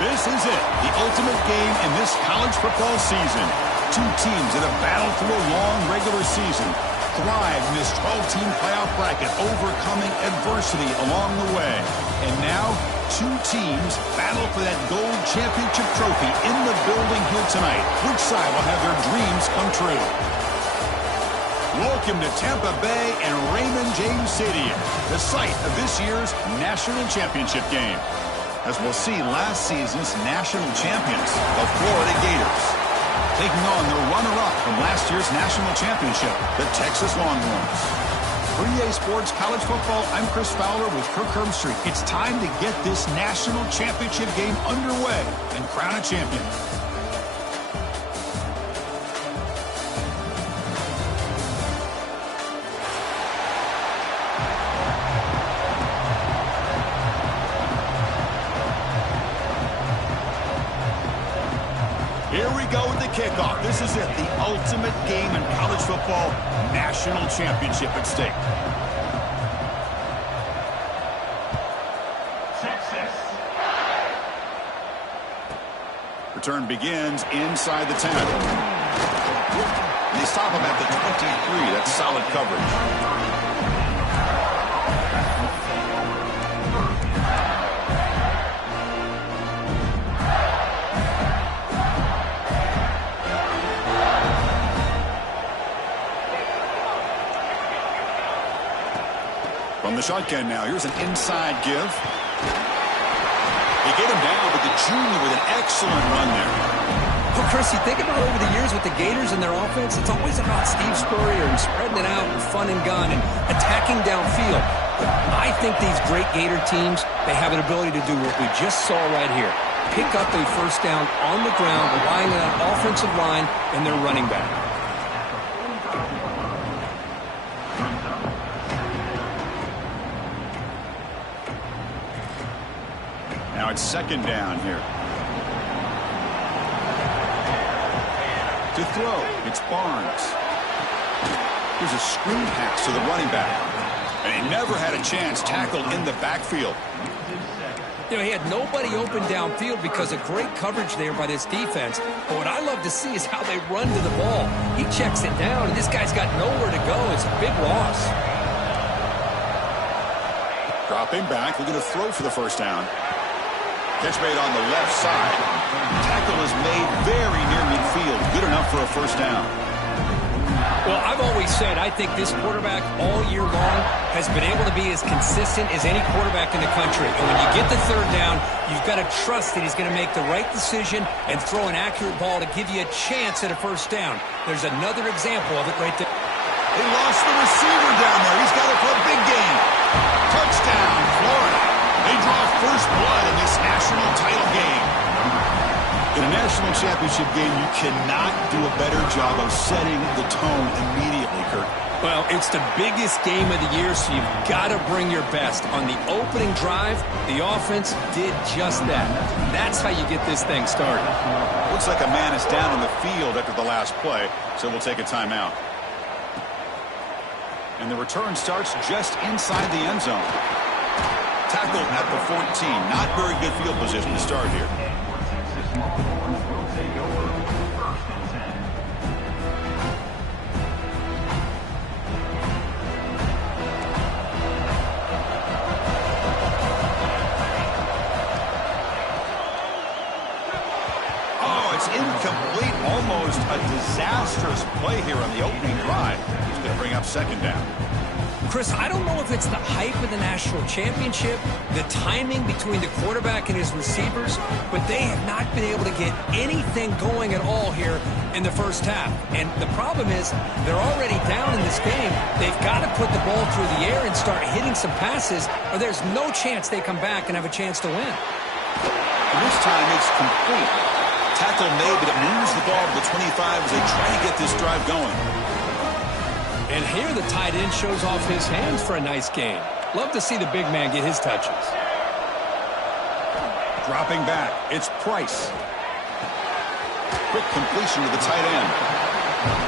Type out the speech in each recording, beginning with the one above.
This is it, the ultimate game in this college football season. Two teams that have battled through a long regular season, thrived in this 12-team playoff bracket, overcoming adversity along the way. And now, two teams battle for that gold championship trophy in the building here tonight. Which side will have their dreams come true? Welcome to Tampa Bay and Raymond James Stadium, the site of this year's national championship game. As we'll see, last season's national champions, the Florida Gators, taking on the runner-up from last year's national championship, the Texas Longhorns. For EA Sports College Football, I'm Chris Fowler with Kirk Herbstreit. It's time to get this national championship game underway and crown a champion. Here we go with the kickoff. This is it, the ultimate game in college football, national championship at stake. Return begins inside the 10. They stop him at the 23. That's solid coverage. From the shotgun now, here's an inside give. They get him down, but the junior with an excellent run there. Well, Chris, you think about over the years with the Gators and their offense, it's always about Steve Spurrier and spreading it out and fun and gun and attacking downfield. But I think these great Gator teams, they have an ability to do what we just saw right here. Pick up a first down on the ground, relying on that offensive line and their running back. Now it's second down here. To throw, it's Barnes. Here's a screen pass to the running back. And he never had a chance tackled in the backfield. You know, he had nobody open downfield because of great coverage there by this defense. But what I love to see is how they run to the ball. He checks it down, and this guy's got nowhere to go. It's a big loss. Dropping back, we're going to throw for the first down. Catch made on the left side. Tackle is made very near midfield. Good enough for a first down. Well, I've always said I think this quarterback all year long has been able to be as consistent as any quarterback in the country. And when you get the third down, you've got to trust that he's going to make the right decision and throw an accurate ball to give you a chance at a first down. There's another example of it right there. They lost the receiver down there. He's got it for a big game. Touchdown, Florida. They draw first blood in this national title game. In a national championship game, you cannot do a better job of setting the tone immediately, Kirk. Well, it's the biggest game of the year, so you've got to bring your best. On the opening drive, the offense did just that. That's how you get this thing started. Looks like a man is down on the field after the last play, so we'll take a timeout. And the return starts just inside the end zone. Tackled at the 14. Not very good field position to start here. Oh, it's incomplete. Almost a disastrous play here on the opening drive. He's going to bring up second down. Chris, I don't know if it's the hype of the national championship, the timing between the quarterback and his receivers, but they have not been able to get anything going at all here in the first half. And the problem is they're already down in this game. They've got to put the ball through the air and start hitting some passes, or there's no chance they come back and have a chance to win. And this time it's complete. Tackle made, but it moves the ball to the 25 as they try to get this drive going. And here the tight end shows off his hands for a nice gain. Love to see the big man get his touches. Dropping back, it's Price. Quick completion to the tight end.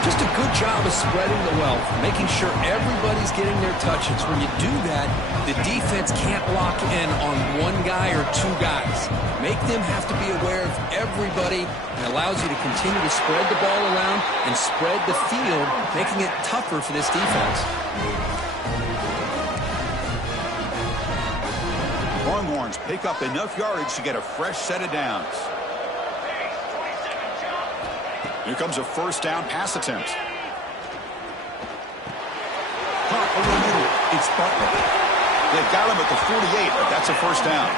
Just a good job of spreading the wealth, making sure everybody's getting their touches. When you do that, the defense can't lock in on one guy or two guys. Make them have to be aware of everybody, and allows you to continue to spread the ball around and spread the field, making it tougher for this defense. Longhorns pick up enough yardage to get a fresh set of downs. Here comes a first down pass attempt. Caught over the middle. It's Butler. They've got him at the 48, but that's a first down.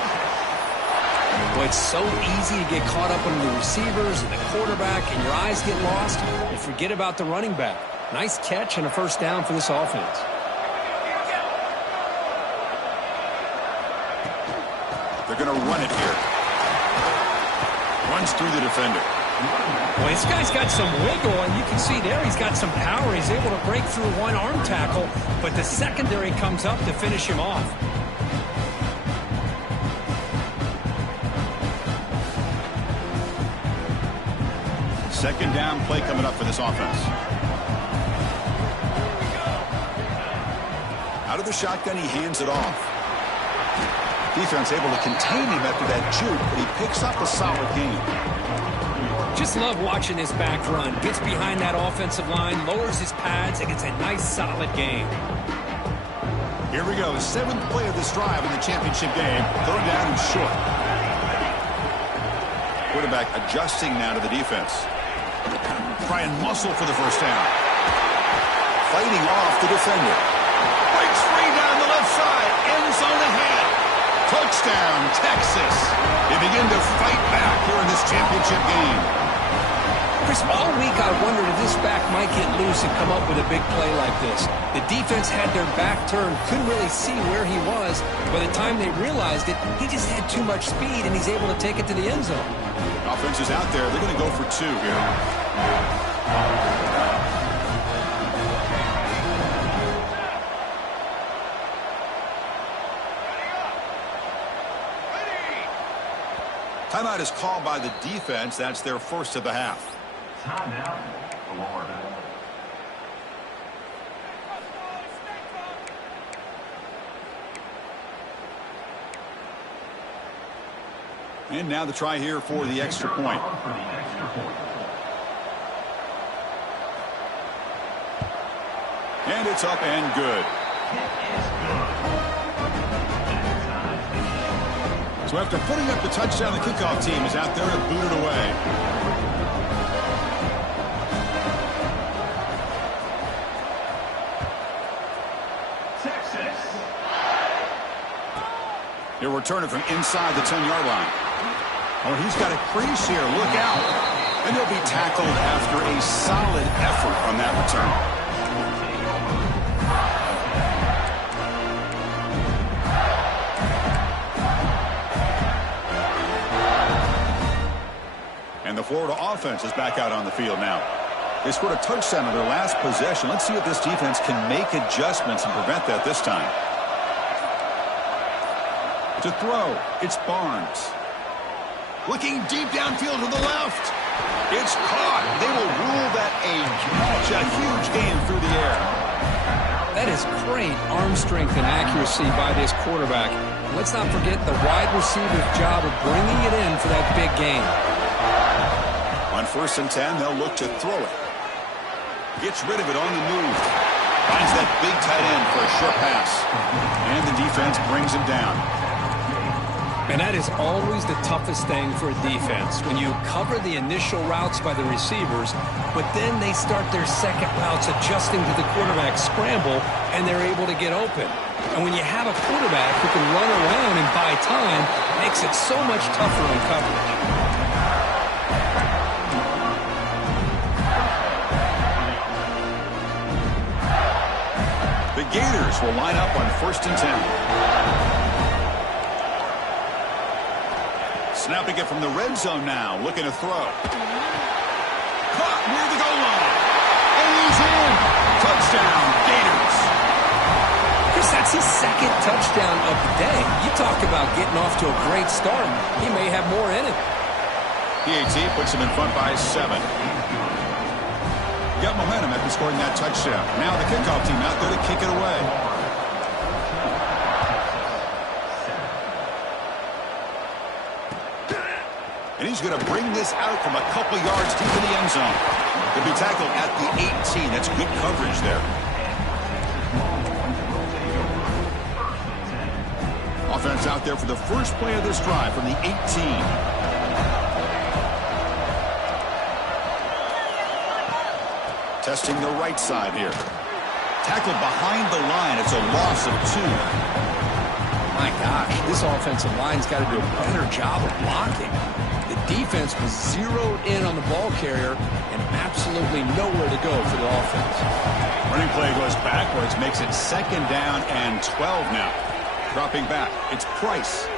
Well, it's so easy to get caught up on the receivers and the quarterback, and your eyes get lost. You forget about the running back. Nice catch and a first down for this offense. They're going to run it here. Runs through the defender. Well, this guy's got some wiggle, and you can see there he's got some power. He's able to break through one arm tackle, but the secondary comes up to finish him off. Second down play coming up for this offense. Out of the shotgun, he hands it off. Defense able to contain him after that juke, but he picks up a solid gain. Just love watching this back run. Gets behind that offensive line, lowers his pads, and gets a nice, solid gain. Here we go. The seventh play of this drive in the championship game. Third down and short. Quarterback adjusting now to the defense. Try and muscle for the first down. Fighting off the defender. Breaks free down the left side. End zone ahead. Touchdown, Texas. They begin to fight back here in this championship game. Chris, all week I wondered if this back might get loose and come up with a big play like this. The defense had their back turned, couldn't really see where he was. By the time they realized it, he just had too much speed, and he's able to take it to the end zone. Offense is out there. They're going to go for two here. Timeout is called by the defense. That's their first of the half. Timeout, Florida. And now the try here for the extra point. And it's up and good. So after putting up the touchdown, the kickoff team is out there to boot it away. He'll return it from inside the 10-yard line. Oh, he's got a crease here. Look out. And he'll be tackled after a solid effort on that return. And the Florida offense is back out on the field now. They scored a touchdown on their last possession. Let's see if this defense can make adjustments and prevent that this time. To throw, it's Barnes. Looking deep downfield to the left. It's caught. They will rule that a huge gain through the air. That is great arm strength and accuracy by this quarterback. Let's not forget the wide receiver's job of bringing it in for that big gain. On 1st and 10, they'll look to throw it. Gets rid of it on the move. Finds that big tight end for a short pass. And the defense brings him down. And that is always the toughest thing for a defense, when you cover the initial routes by the receivers, but then they start their second routes adjusting to the quarterback scramble, and they're able to get open. And when you have a quarterback who can run around and buy time, it makes it so much tougher in coverage. The Gators will line up on 1st and 10. Snapping it from the red zone now, looking to throw. Caught near the goal line. And he's in. Touchdown, Gators. Chris, that's his second touchdown of the day. You talk about getting off to a great start. He may have more in it. PAT puts him in front by 7. got momentum after scoring that touchdown. Now the kickoff team out there to kick it away. And he's going to bring this out from a couple yards deep in the end zone. He'll be tackled at the 18. That's good coverage there. Offense out there for the first play of this drive from the 18. Testing the right side here. Tackled behind the line. It's a loss of 2. My gosh, this offensive line's got to do a better job of blocking. The defense was zeroed in on the ball carrier and absolutely nowhere to go for the offense. Running play goes backwards, makes it 2nd down and 12 now. Dropping back, it's Price.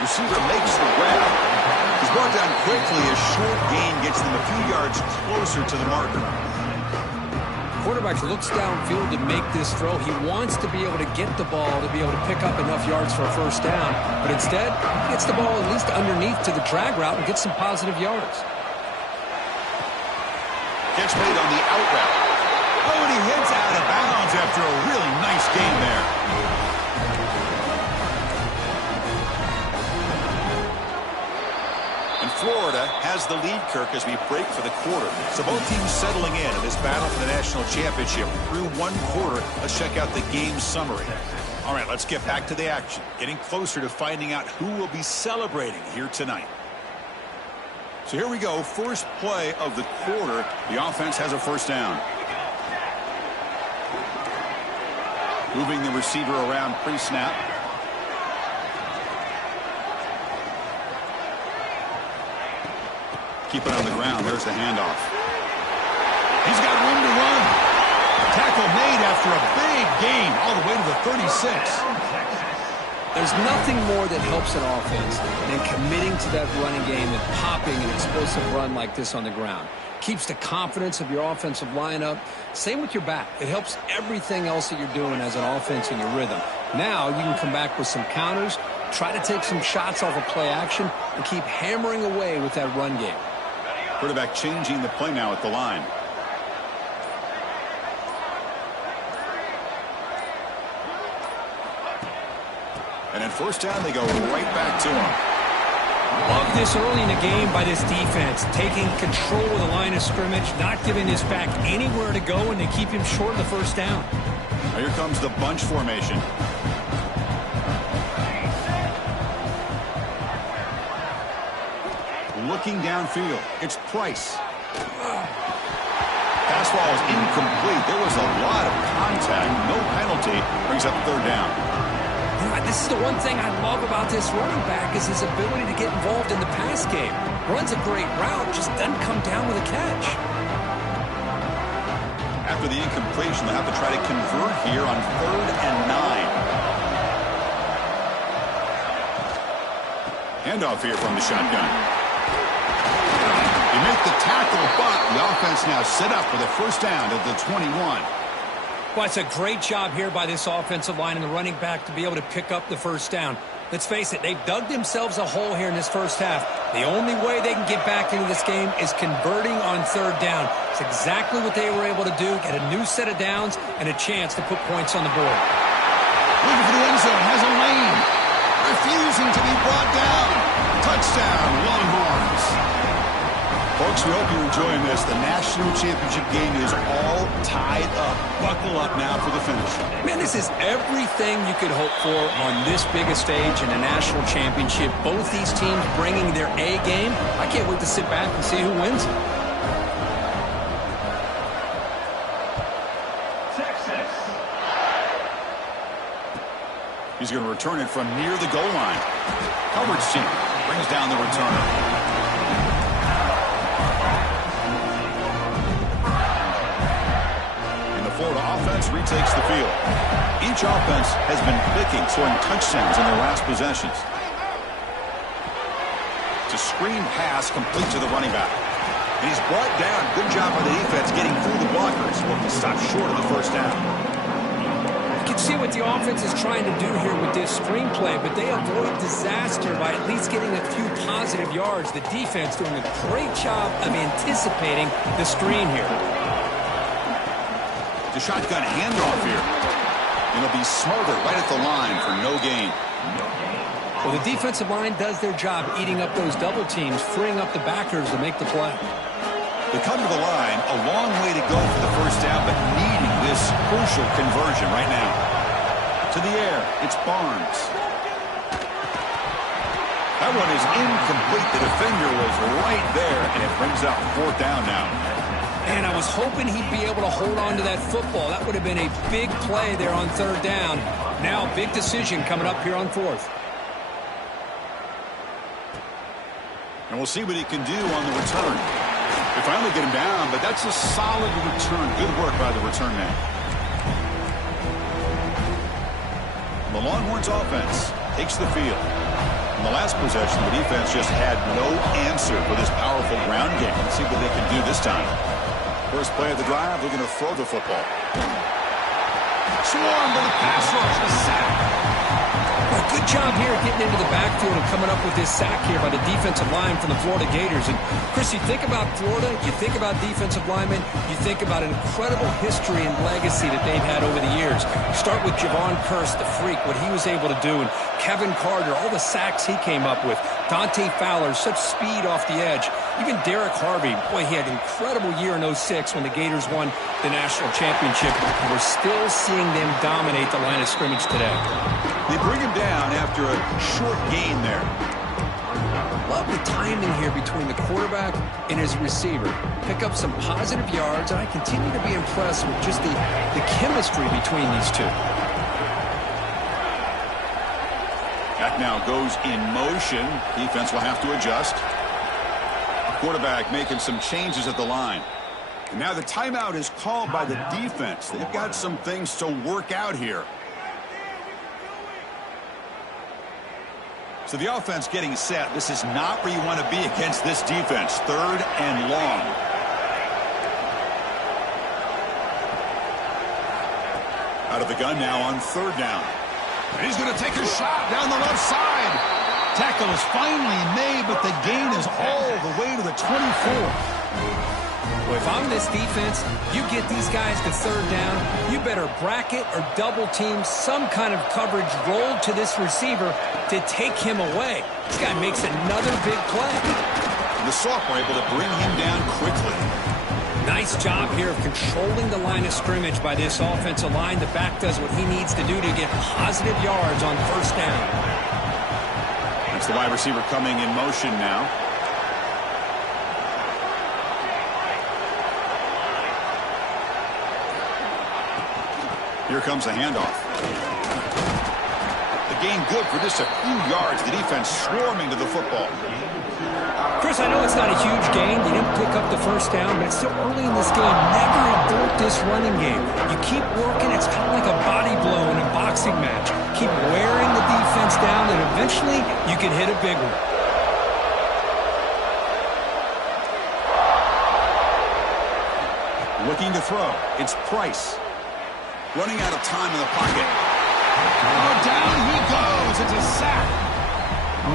Receiver makes the grab. He's brought down quickly. A short gain gets them a few yards closer to the marker. Quarterback looks downfield to make this throw. He wants to be able to get the ball to be able to pick up enough yards for a first down. But instead, he gets the ball at least underneath to the drag route and gets some positive yards. Catch made on the out route. Oh, and he hits out of bounds after a really nice gain there. And Florida has the lead, Kirk, as we break for the quarter. So both teams settling in this battle for the national championship through one quarter. Let's check out the game summary. All right, let's get back to the action. Getting closer to finding out who will be celebrating here tonight. So here we go. First play of the quarter. The offense has a first down. Moving the receiver around pre-snap. Keep it on the ground. There's the handoff. He's got room to run. Tackle made after a big gain all the way to the 36. There's nothing more that helps an offense than committing to that running game and popping an explosive run like this on the ground. Keeps the confidence of your offensive lineup. Same with your back. It helps everything else that you're doing as an offense in your rhythm. Now you can come back with some counters, try to take some shots off of play action, and keep hammering away with that run game. Quarterback changing the play now at the line. And at first down, they go right back to him. Love this early in the game by this defense, taking control of the line of scrimmage, not giving this back anywhere to go, and they keep him short of the first down. Now here comes the bunch formation. Looking downfield, it's Price. Pass ball is incomplete. There was a lot of contact. No penalty. Brings up 3rd down. This is the one thing I love about this running back is his ability to get involved in the pass game. Runs a great route, just doesn't come down with a catch. After the incompletion, they'll have to try to convert here on 3rd and 9. Handoff here from the shotgun. You make the tackle, but the offense now set up for the first down at the 21. Well, it's a great job here by this offensive line and the running back to be able to pick up the first down. Let's face it, they've dug themselves a hole here in this first half. The only way they can get back into this game is converting on 3rd down. It's exactly what they were able to do, get a new set of downs and a chance to put points on the board. Looking for the end zone, has a lane. Refusing to be brought down. Touchdown, Longhorns. Folks, we hope you're enjoying this. The national championship game is all tied up. Buckle up now for the finish. Man, this is everything you could hope for on this biggest stage in a national championship. Both these teams bringing their A game. I can't wait to sit back and see who wins it. He's going to return it from near the goal line. Coverage team brings down the returner. Florida offense retakes the field. Each offense has been clicking, scoring touchdowns in their last possessions. It's a screen pass complete to the running back. And he's brought down. Good job by the defense getting through the blockers. Well, he stopped short of the first down. You can can see what the offense is trying to do here with this screenplay, but they avoid disaster by at least getting a few positive yards. The defense doing a great job of anticipating the screen here. The shotgun handoff here. And it'll be smothered right at the line for no gain. Well, the defensive line does their job eating up those double teams, freeing up the backers to make the play. They come to the line, a long way to go for the first down, but needing this crucial conversion right now. To the air, it's Barnes. That one is incomplete. The defender was right there, and it brings up fourth down now. And I was hoping he'd be able to hold on to that football. That would have been a big play there on third down. Now, big decision coming up here on fourth. And we'll see what he can do on the return. They finally get him down, but that's a solid return. Good work by the return man. The Longhorns offense takes the field. In the last possession, the defense just had no answer for this powerful ground game. Let's see what they can do this time. First play of the drive, they're going to throw the football. Swarm to the pass rush, the sack. Well, good job here getting into the backfield and coming up with this sack here by the defensive line from the Florida Gators. And, Chris, you think about Florida, you think about defensive linemen, you think about an incredible history and legacy that they've had over the years. You start with Javon Kearse, the freak, what he was able to do, and Kevin Carter, all the sacks he came up with. Dante Fowler, such speed off the edge. Even Derek Harvey, boy, he had an incredible year in 06 when the Gators won the national championship. And we're still seeing them dominate the line of scrimmage today. They bring him down after a short gain there. Love the timing here between the quarterback and his receiver. Pick up some positive yards, and I continue to be impressed with just the chemistry between these two. That now goes in motion. Defense will have to adjust. Quarterback making some changes at the line. And now the timeout is called by the defense. They've got some things to work out here. So the offense getting set. This is not where you want to be against this defense. Third and long. Out of the gun now on third down. And he's going to take a shot down the left side. Tackle is finally made, but the gain is all the way to the 24. Well, if I'm this defense, you get these guys to third down, you better bracket or double team some kind of coverage rolled to this receiver to take him away. This guy makes another big play. The sophomore able to bring him down quickly. Nice job here of controlling the line of scrimmage by this offensive line. The back does what he needs to do to get positive yards on first down. That's the wide receiver coming in motion now. Here comes the handoff. The gain good for just a few yards. The defense swarming to the football. Chris, I know it's not a huge gain. You didn't pick up the first down, but it's still early in this game. Never abort this running game. You keep working. It's kind of like a body blow in a boxing match. Keep wearing the defense down, and eventually you can hit a big one. Looking to throw. It's Price. Running out of time in the pocket. Oh, down he goes. It's a sack.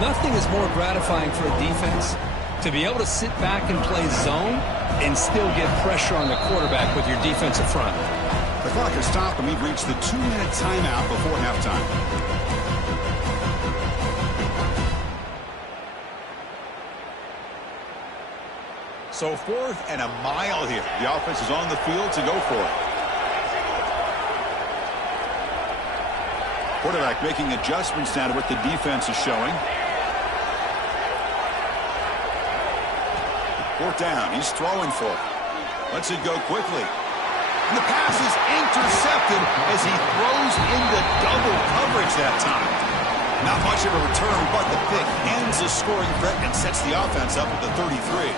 Nothing is more gratifying for a defense to be able to sit back and play zone and still get pressure on the quarterback with your defensive front. The clock has stopped, and we've reached the 2-minute timeout before halftime. So 4th and a mile here. The offense is on the field to go for it. Quarterback making adjustments now to what the defense is showing. 4th down. He's throwing for it. Lets it go quickly. And the pass is intercepted as he throws into double coverage that time. Not much of a return, but the pick ends the scoring threat and sets the offense up at the 33.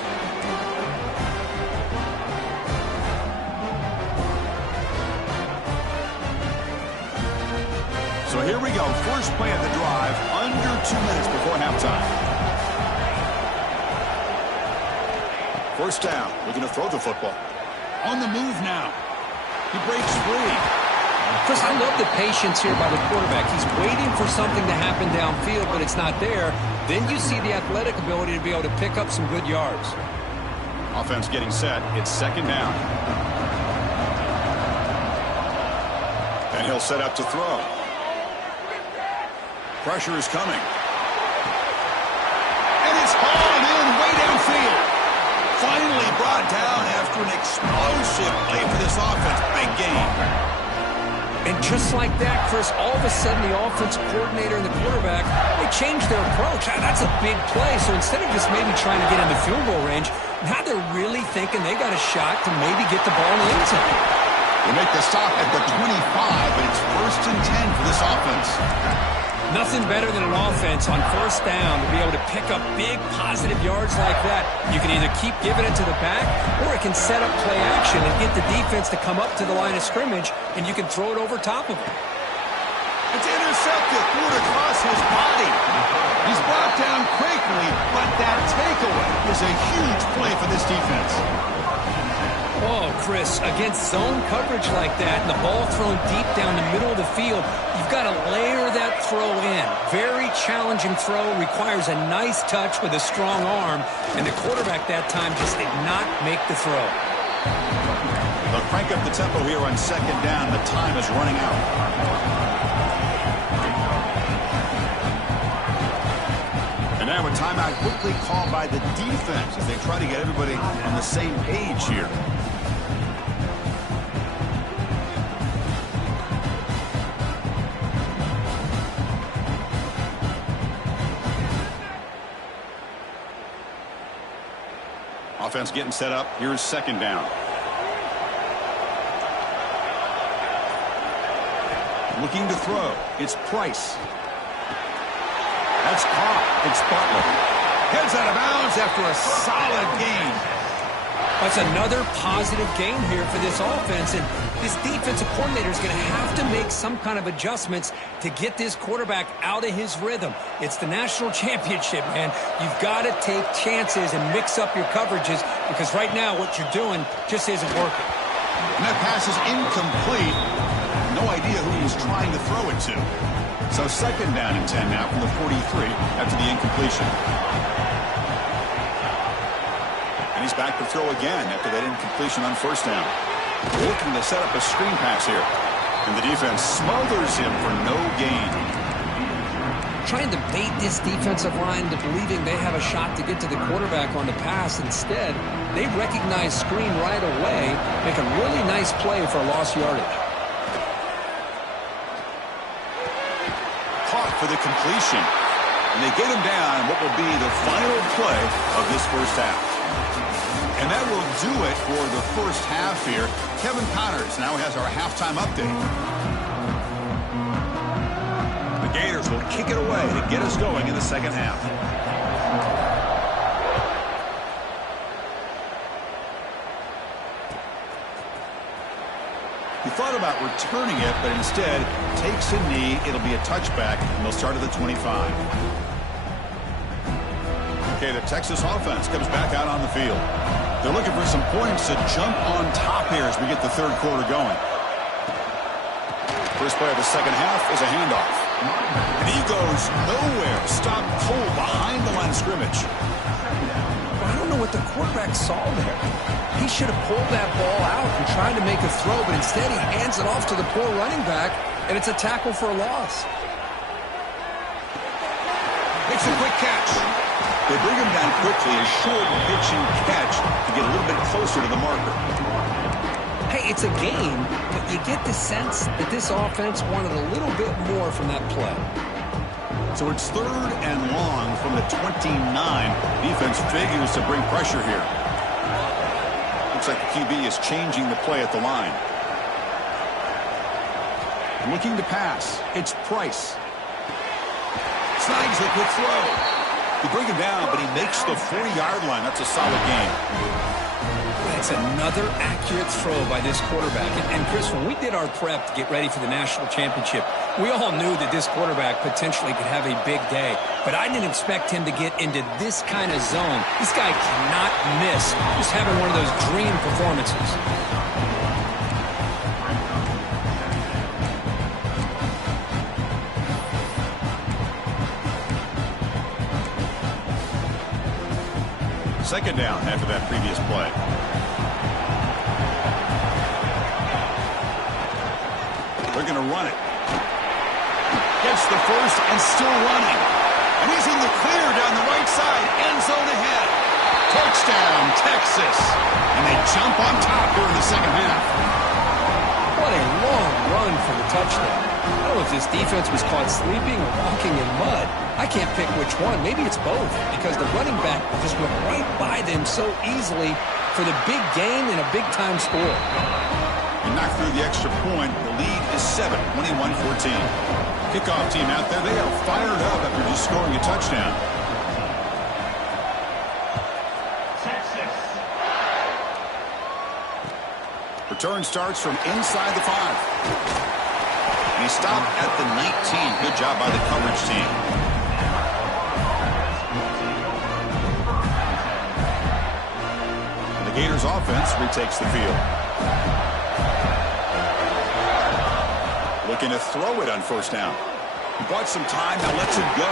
So here we go. First play of the drive, under 2 minutes before halftime. First down. We're going to throw the football. On the move now. He breaks free. Chris, I love the patience here by the quarterback. He's waiting for something to happen downfield, but it's not there. Then you see the athletic ability to be able to pick up some good yards. Offense getting set. It's second down. And he'll set up to throw. Pressure is coming. And it's hauled in way downfield. Finally brought down after an explosive play for this offense. Big game. And just like that, Chris, all of a sudden the offensive coordinator and the quarterback, they changed their approach. That's a big play. So instead of just maybe trying to get in the field goal range, now they're really thinking they got a shot to maybe get the ball in the end zone. They make the stop at the 25, and it's 1st and 10 for this offense. Nothing better than an offense on 1st down to be able to pick up big positive yards like that. You can either keep giving it to the back, or it can set up play action and get the defense to come up to the line of scrimmage, and you can throw it over top of them. It's intercepted, threw it across his body. He's brought down quickly, but that takeaway is a huge play for this defense. Oh, Chris, against zone coverage like that and the ball thrown deep down the middle of the field, you've got to layer that throw in. Very challenging throw, requires a nice touch with a strong arm, and the quarterback that time just did not make the throw. They'll crank up the tempo here on 2nd down. The time is running out. And now a timeout quickly called by the defense as they try to get everybody on the same page here. Offense getting set up. Here's 2nd down. Looking to throw. It's Price. That's caught. It's Butler. Heads out of bounds after a solid gain. That's another positive gain here for this offense, and this defensive coordinator is going to have to make some kind of adjustments to get this quarterback out of his rhythm. It's the national championship, man. You've got to take chances and mix up your coverages, because right now what you're doing just isn't working. And that pass is incomplete. No idea who he was trying to throw it to. So 2nd down and 10 now from the 43 after the incompletion. And he's back to throw again after that incompletion on 1st down. Looking to set up a screen pass here. And the defense smothers him for no gain. Trying to bait this defensive line to believing they have a shot to get to the quarterback on the pass. Instead, they recognize screen right away, make a really nice play for a lost yardage. Caught for the completion. And they get him down what will be the final play of this 1st half. And that will do it for the 1st half here. Kevin Connors now has our halftime update. The Gators will kick it away to get us going in the 2nd half. He thought about returning it, but instead takes a knee. It'll be a touchback, and they'll start at the 25. Okay, the Texas offense comes back out on the field. They're looking for some points to jump on top here as we get the 3rd quarter going. First play of the 2nd half is a handoff. And he goes nowhere. Stopped cold behind the line of scrimmage. I don't know what the quarterback saw there. He should have pulled that ball out and tried to make a throw, but instead he hands it off to the poor running back, and it's a tackle for a loss. Makes a quick catch. They bring him down quickly, a short pitch and catch to get a little bit closer to the marker. Hey, it's a game, but you get the sense that this offense wanted a little bit more from that play. So it's 3rd and long from the 29. Defense figures to bring pressure here. Looks like the QB is changing the play at the line. Looking to pass. It's Price. Snags the quick throw. They bring him down, but he makes the 40-yard line. That's a solid game. That's another accurate throw by this quarterback. And Chris, when we did our prep to get ready for the national championship, we all knew that this quarterback potentially could have a big day. But I didn't expect him to get into this kind of zone. This guy cannot miss. Just having one of those dream performances. Second down after that previous play. They're going to run it. Gets the first and still running. And he's in the clear down the right side. End zone ahead. Touchdown, Texas. And they jump on top here in the second half. What a long run for the touchdown. I don't know if this defense was caught sleeping or walking in mud. I can't pick which one. Maybe it's both, because the running back just went right by them so easily for the big gain and a big-time score. You knock through the extra point. The lead is 7, 21-14. Kickoff team out there. They are fired up after just scoring a touchdown. Return starts from inside the 5. And he stopped at the 19. Good job by the coverage team. And the Gators offense retakes the field. Looking to throw it on first down. He bought some time, now lets it go.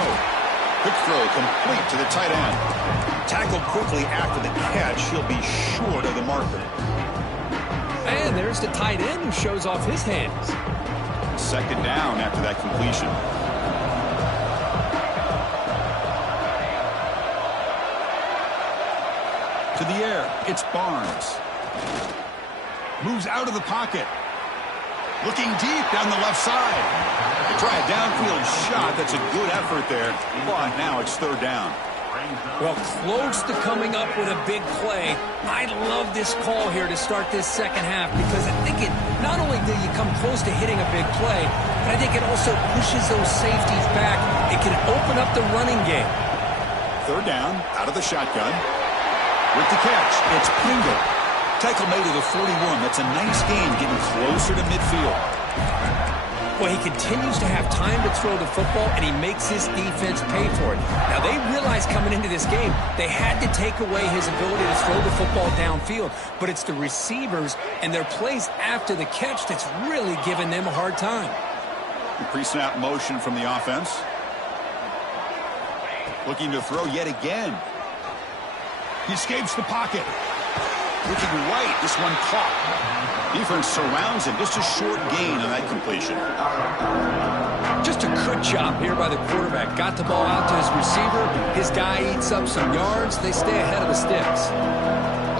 Quick throw complete to the tight end. Tackled quickly after the catch. He'll be short of the marker. And there's the tight end who shows off his hands. Second down after that completion. To the air, it's Barnes. Moves out of the pocket. Looking deep down the left side. They try a downfield shot. That's a good effort there. But now it's third down. Well, close to coming up with a big play. I love this call here to start this second half, because I think it not only did you come close to hitting a big play, but I think it also pushes those safeties back. It can open up the running game. Third down, out of the shotgun. With the catch, it's Pringle. Tackle made at the 41. That's a nice gain, getting closer to midfield. Well, he continues to have time to throw the football, and he makes his defense pay for it. Now, they realized coming into this game they had to take away his ability to throw the football downfield, but it's the receivers and their plays after the catch that's really giving them a hard time. Pre-snap motion from the offense. Looking to throw yet again. He escapes the pocket. Looking right, this one caught. Defense surrounds him. Just a short gain on that completion. Just a good job here by the quarterback. Got the ball out to his receiver. His guy eats up some yards. They stay ahead of the sticks.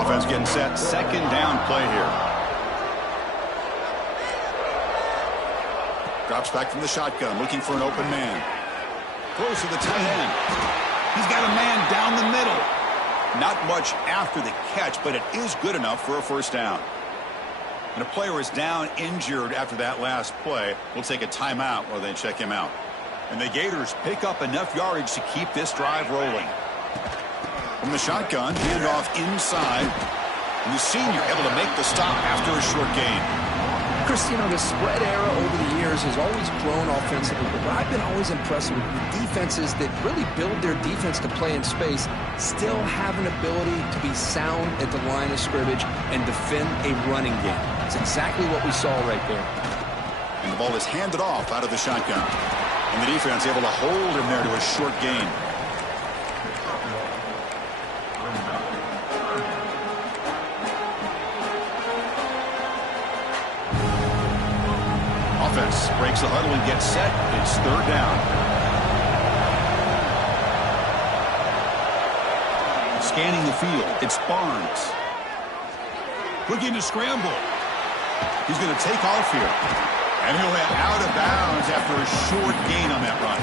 Offense getting set. Second down play here. Drops back from the shotgun, looking for an open man. Close to the tight end. He's got a man down the middle. Not much after the catch, but it is good enough for a first down. And a player is down injured after that last play. We'll take a timeout while they check him out. And the Gators pick up enough yardage to keep this drive rolling. From the shotgun, handoff inside. And the senior able to make the stop after a short gain. Chris, you know, the spread era over the years has always grown offensively, but what I've been always impressed with defenses that really build their defense to play in space still have an ability to be sound at the line of scrimmage and defend a running game. It's exactly what we saw right there. And the ball is handed off out of the shotgun. And the defense able to hold him there to a short gain. Offense breaks the huddle and gets set. It's third down. Scanning the field, it's Barnes. Looking to scramble. He's going to take off here. And he'll head out of bounds after a short gain on that run.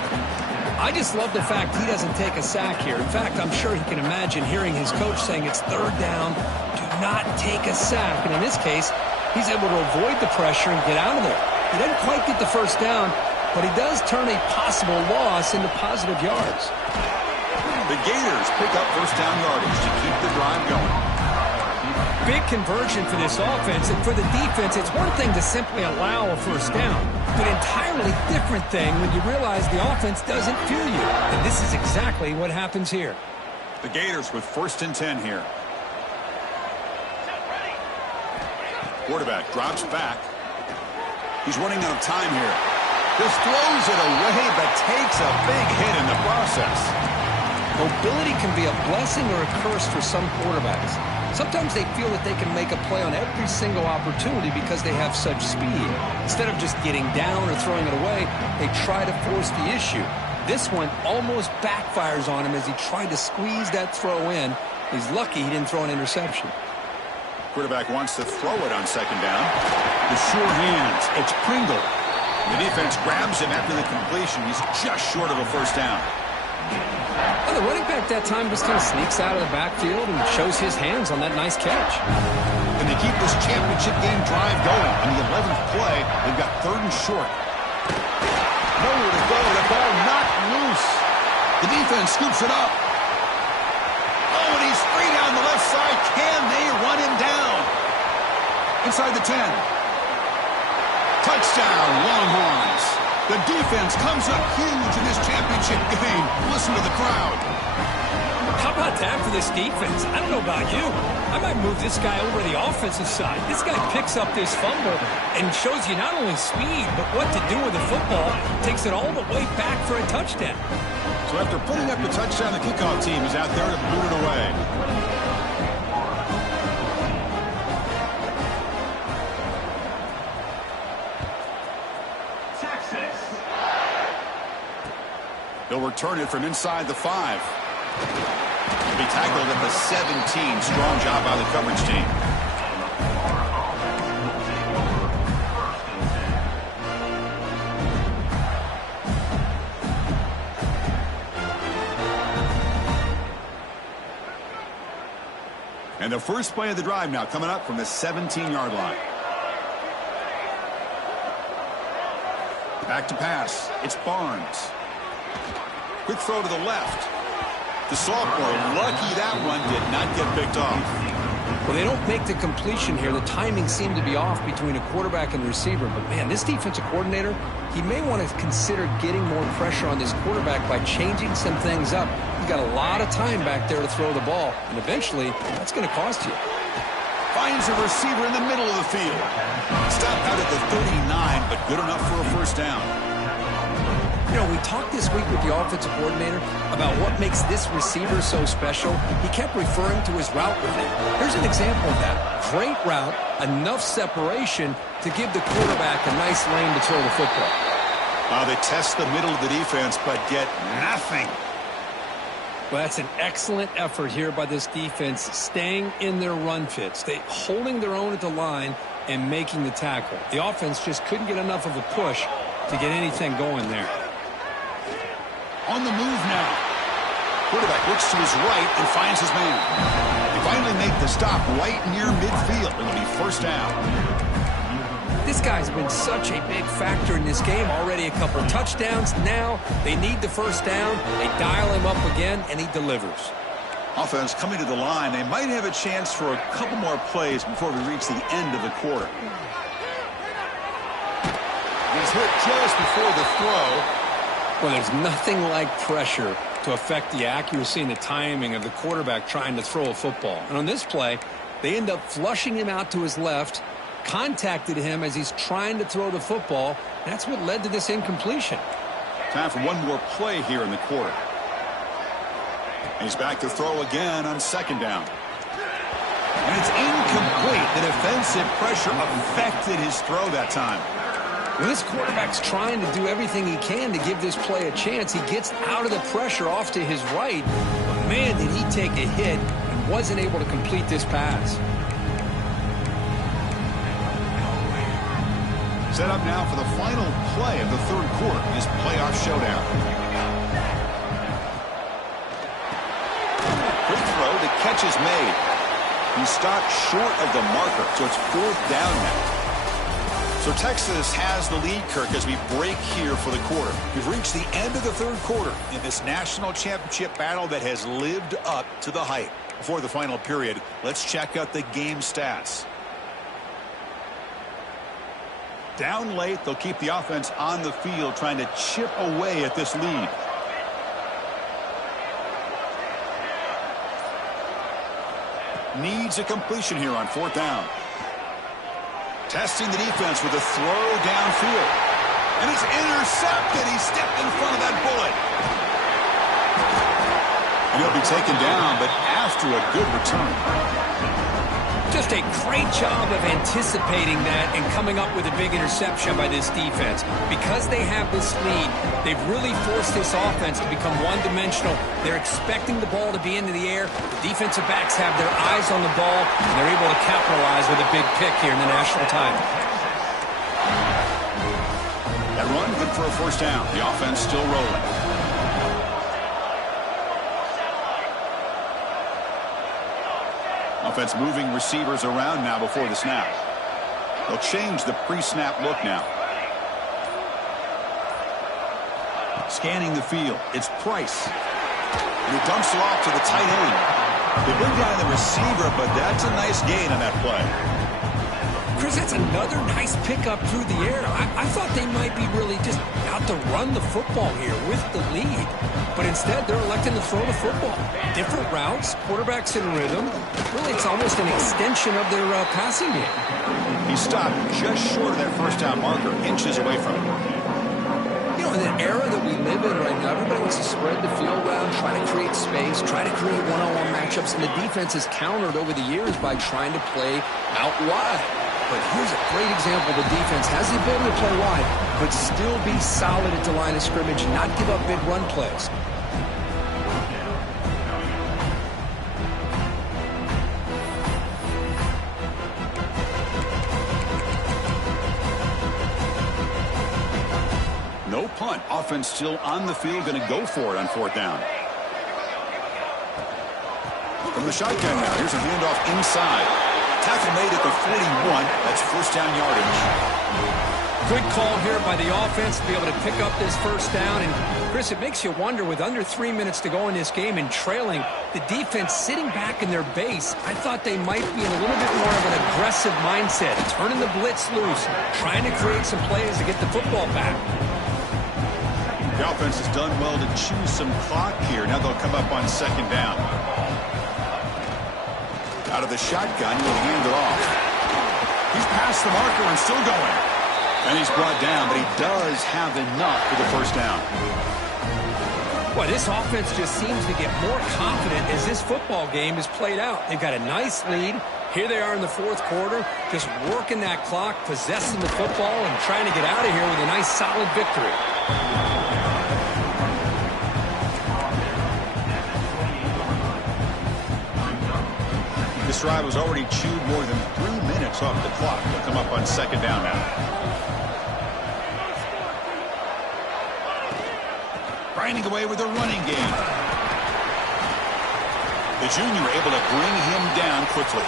I just love the fact he doesn't take a sack here. In fact, I'm sure he can imagine hearing his coach saying it's third down, do not take a sack. And in this case, he's able to avoid the pressure and get out of there. He doesn't quite get the first down, but he does turn a possible loss into positive yards. The Gators pick up first down yardage to keep the drive going. Big conversion for this offense, and for the defense, it's one thing to simply allow a first down, but entirely different thing when you realize the offense doesn't fear you. And this is exactly what happens here. The Gators with 1st and 10 here. Quarterback drops back. He's running out of time here. Just throws it away, but takes a big hit in the process. Mobility can be a blessing or a curse for some quarterbacks. Sometimes they feel that they can make a play on every single opportunity because they have such speed. Instead of just getting down or throwing it away, they try to force the issue. This one almost backfires on him as he tried to squeeze that throw in. He's lucky he didn't throw an interception. Quarterback wants to throw it on second down. The sure hands. It's Pringle. The defense grabs him after the completion. He's just short of a first down. Well, the running back that time just kind of sneaks out of the backfield and shows his hands on that nice catch. And they keep this championship game drive going. On the 11th play, they've got 3rd and short. Nowhere to go. The ball knocked loose. The defense scoops it up. Oh, and he's free down the left side. Can they run him down? Inside the 10. Touchdown, Longhorns. The defense comes up huge in this championship game. Listen to the crowd. How about that for this defense? I don't know about you. I might move this guy over to the offensive side. This guy picks up this fumble and shows you not only speed, but what to do with the football. Takes it all the way back for a touchdown. So after putting up the touchdown, the kickoff team is out there to boot it away. They'll return it from inside the 5. He'll be tackled at the 17. Strong job by the coverage team. And the first play of the drive now coming up from the 17-yard line. Back to pass. It's Barnes. Quick throw to the left. The sophomore, lucky that one did not get picked off. Well, they don't make the completion here. The timing seemed to be off between a quarterback and the receiver. But, man, this defensive coordinator, he may want to consider getting more pressure on this quarterback by changing some things up. He's got a lot of time back there to throw the ball. And eventually, that's going to cost you. Finds a receiver in the middle of the field. Stopped out at the 39, but good enough for a first down. You know, we talked this week with the offensive coordinator about what makes this receiver so special. He kept referring to his route running. Here's an example of that. Great route, enough separation to give the quarterback a nice lane to throw the football. They test the middle of the defense, but get nothing. Well, that's an excellent effort here by this defense, staying in their run fits. They holding their own at the line and making the tackle. The offense just couldn't get enough of a push to get anything going there. On the move now. Quarterback looks to his right and finds his man. They finally make the stop right near midfield. It'll be first down. This guy's been such a big factor in this game. Already a couple of touchdowns. Now they need the first down. They dial him up again, and he delivers. Offense coming to the line. They might have a chance for a couple more plays before we reach the end of the quarter. He's hit just before the throw. Well, there's nothing like pressure to affect the accuracy and the timing of the quarterback trying to throw a football. And on this play, they end up flushing him out to his left, contacted him as he's trying to throw the football. That's what led to this incompletion. Time for one more play here in the quarter. He's back to throw again on second down. And it's incomplete. The defensive pressure affected his throw that time. Well, this quarterback's trying to do everything he can to give this play a chance. He gets out of the pressure off to his right. But, man, did he take a hit and wasn't able to complete this pass. Set up now for the final play of the third quarter, this playoff showdown. Quick throw, the catch is made. He stopped short of the marker, so it's fourth down now. So Texas has the lead, Kirk, as we break here for the quarter. We've reached the end of the third quarter in this national championship battle that has lived up to the hype. Before the final period, let's check out the game stats. Down late, they'll keep the offense on the field trying to chip away at this lead. Needs a completion here on fourth down. Testing the defense with a throw downfield. And it's intercepted. He stepped in front of that bullet. He'll be taken down, but after a good return. Just a great job of anticipating that and coming up with a big interception by this defense. Because they have this lead, they've really forced this offense to become one-dimensional. They're expecting the ball to be into the air. The defensive backs have their eyes on the ball, and they're able to capitalize with a big pick here in the national title. That run, good for a first down. The offense still rolling. Offense moving receivers around now before the snap. They'll change the pre-snap look now. Scanning the field. It's Price. And he dumps it off to the tight end. They bring down the receiver, but that's a nice gain on that play. Chris, that's another nice pickup through the air. I thought they might be really just out to run the football here with the lead. But instead, they're electing to throw the football. Different routes, quarterbacks in rhythm. Really, it's almost an extension of their passing game. He stopped just short of that first down marker, inches away from it. You know, in the era that we live in right now, everybody wants to spread the field around, try to create space, try to create one-on-one matchups, and the defense has countered over the years by trying to play out wide. But here's a great example. The defense has the ability to play wide, but still be solid at the line of scrimmage, not give up big run plays. No punt. Offense still on the field, going to go for it on fourth down. From the shotgun now, here's a handoff inside. Tackle made at the 41. That's first down yardage. Good call here by the offense to be able to pick up this first down. And, Chris, it makes you wonder, with under 3 minutes to go in this game and trailing, the defense sitting back in their base, I thought they might be in a little bit more of an aggressive mindset, turning the blitz loose, trying to create some plays to get the football back. The offense has done well to choose some clock here. Now they'll come up on second down. Out of the shotgun, he'll hand it off. He's past the marker and still going. And he's brought down, but he does have enough for the first down. Boy, this offense just seems to get more confident as this football game is played out. They've got a nice lead. Here they are in the fourth quarter, just working that clock, possessing the football, and trying to get out of here with a nice, solid victory. This drive has already chewed more than 3 minutes off the clock. They'll come up on second down now. Grinding away with a running game. The junior able to bring him down quickly.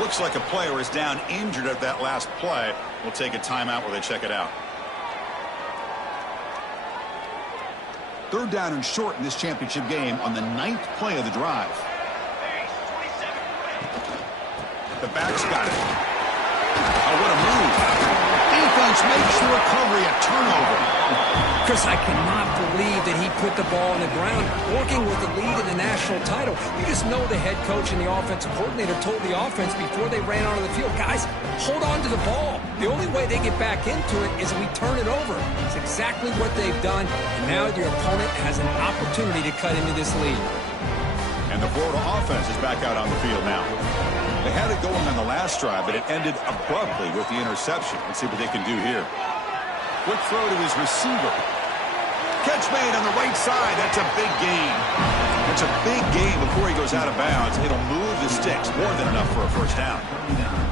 Looks like a player is down injured at that last play. We'll take a timeout while they check it out. Third down and short in this championship game on the 9th play of the drive. The back's got it. Oh, what a move. Defense makes the recovery a turnover. Chris, I cannot believe that he put the ball on the ground, working with the lead in the national title. You just know the head coach and the offensive coordinator told the offense before they ran onto the field, guys, hold on to the ball. The only way they get back into it is if we turn it over. It's exactly what they've done, and now your opponent has an opportunity to cut into this lead. And the Florida offense is back out on the field now. They had it going on the last drive, but it ended abruptly with the interception. Let's see what they can do here. Quick throw to his receiver. Catch made on the right side. That's a big gain. It's a big gain before he goes out of bounds. It'll move the sticks. More than enough for a first down.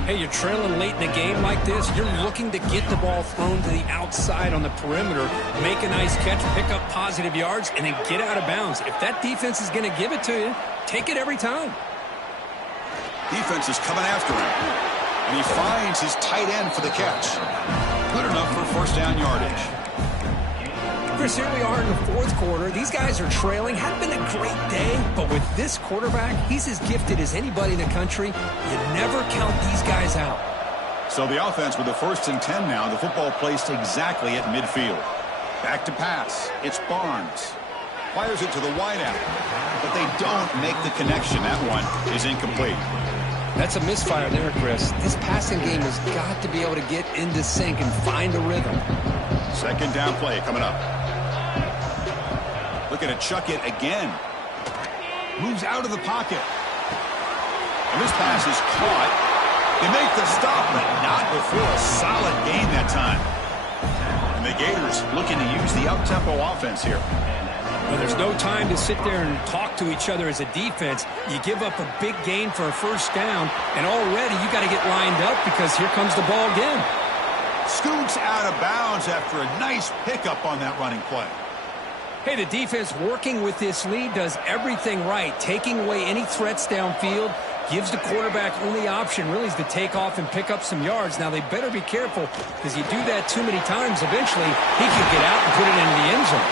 Hey, you're trailing late in the game like this. You're looking to get the ball thrown to the outside on the perimeter, make a nice catch, pick up positive yards, and then get out of bounds. If that defense is going to give it to you, take it every time. Defense is coming after him. And he finds his tight end for the catch. Good enough for first down yardage. Chris, here we are in the fourth quarter. These guys are trailing. Hadn't been a great day, but with this quarterback, he's as gifted as anybody in the country. You never count these guys out. So the offense with the 1st and 10 now. The football placed exactly at midfield. Back to pass. It's Barnes. Fires it to the wideout. But they don't make the connection. That one is incomplete. That's a misfire there, Chris. This passing game has got to be able to get into sync and find a rhythm. Second down play coming up. Looking to chuck it again. Moves out of the pocket. And this pass is caught. They make the stop, but not before a solid gain that time. And the Gators looking to use the up-tempo offense here. Well, there's no time to sit there and talk to each other as a defense. You give up a big gain for a first down, and already you got to get lined up because here comes the ball again. Scoots out of bounds after a nice pickup on that running play. Hey, the defense working with this lead does everything right, taking away any threats downfield, gives the quarterback only option really is to take off and pick up some yards. Now, they better be careful because you do that too many times, eventually he could get out and put it into the end zone.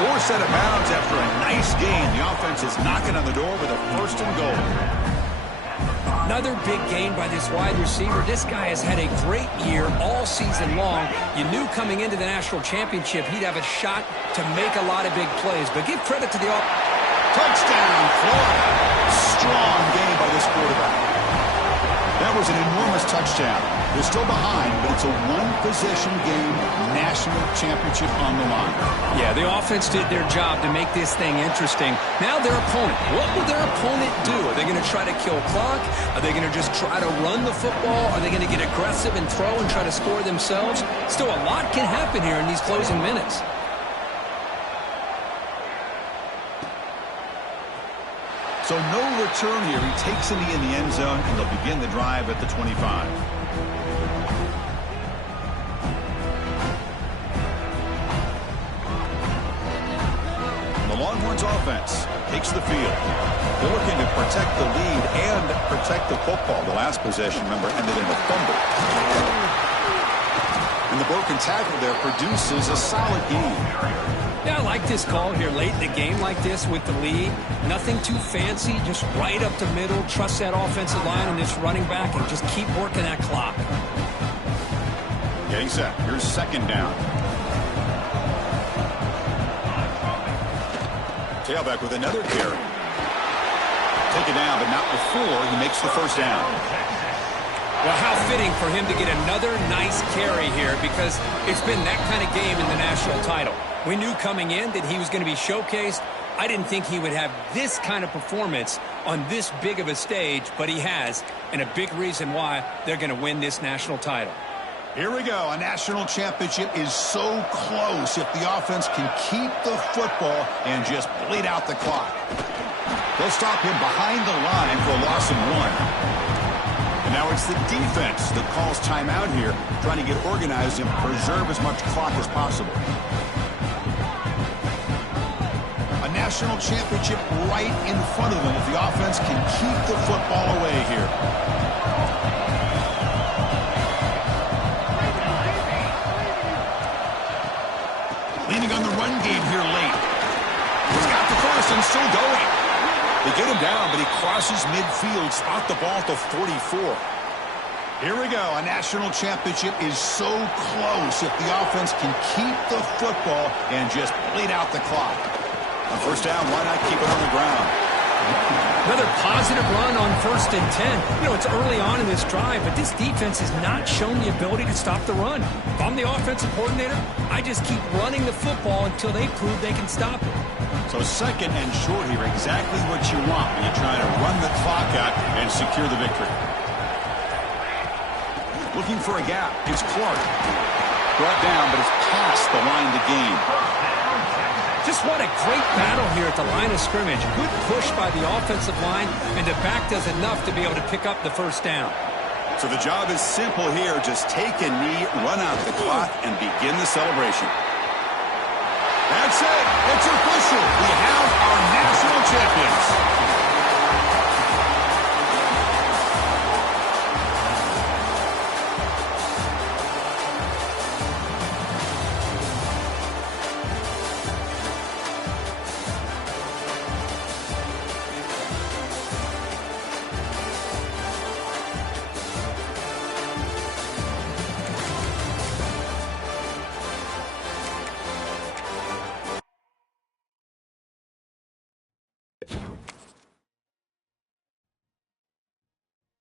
Forced out of bounds after a nice gain. The offense is knocking on the door with a first and goal. Another big gain by this wide receiver. This guy has had a great year all season long. You knew coming into the national championship he'd have a shot to make a lot of big plays. But give credit to the touchdown, Florida. Strong game by this quarterback. That was an enormous touchdown. They're still behind, but it's a one-possession game, national championship on the line. Yeah, the offense did their job to make this thing interesting. Now their opponent. What will their opponent do? Are they going to try to kill clock? Are they going to just try to run the football? Are they going to get aggressive and throw and try to score themselves? Still, a lot can happen here in these closing minutes. So no return here. He takes it in the end zone, and they'll begin the drive at the 25. The Longhorns offense takes the field. They're looking to protect the lead and protect the football. The last possession, remember, ended in a fumble. And the broken tackle there produces a solid gain. Yeah, I like this call here late in the game like this with the lead. Nothing too fancy, just right up the middle. Trust that offensive line and this running back and just keep working that clock. Getting set. Here's second down. Tailback with another carry. Taken down, but not before he makes the first down. Well, how fitting for him to get another nice carry here because it's been that kind of game in the national title. We knew coming in that he was going to be showcased. I didn't think he would have this kind of performance on this big of a stage, but he has, and a big reason why they're going to win this national title. Here we go. A national championship is so close if the offense can keep the football and just bleed out the clock. They'll stop him behind the line for a loss of 1. And now it's the defense that calls timeout here, trying to get organized and preserve as much clock as possible. A national championship right in front of them if the offense can keep the football away here. Leaning on the run game here late. He's got the first and still going. They get him down, but he crosses midfield, spot the ball at the 44. Here we go. A national championship is so close if the offense can keep the football and just bleed out the clock. On first down, why not keep it on the ground? Another positive run on 1st and 10. You know, it's early on in this drive, but this defense has not shown the ability to stop the run. If I'm the offensive coordinator, I just keep running the football until they prove they can stop it. So second and short here, exactly what you want when you're trying to run the clock out and secure the victory. Looking for a gap. It's Clark. Brought down, but it's past the line to gain. Just what a great battle here at the line of scrimmage. Good push by the offensive line, and the back does enough to be able to pick up the first down. So the job is simple here. Just take a knee, run out the clock, and begin the celebration. That's it. It's official.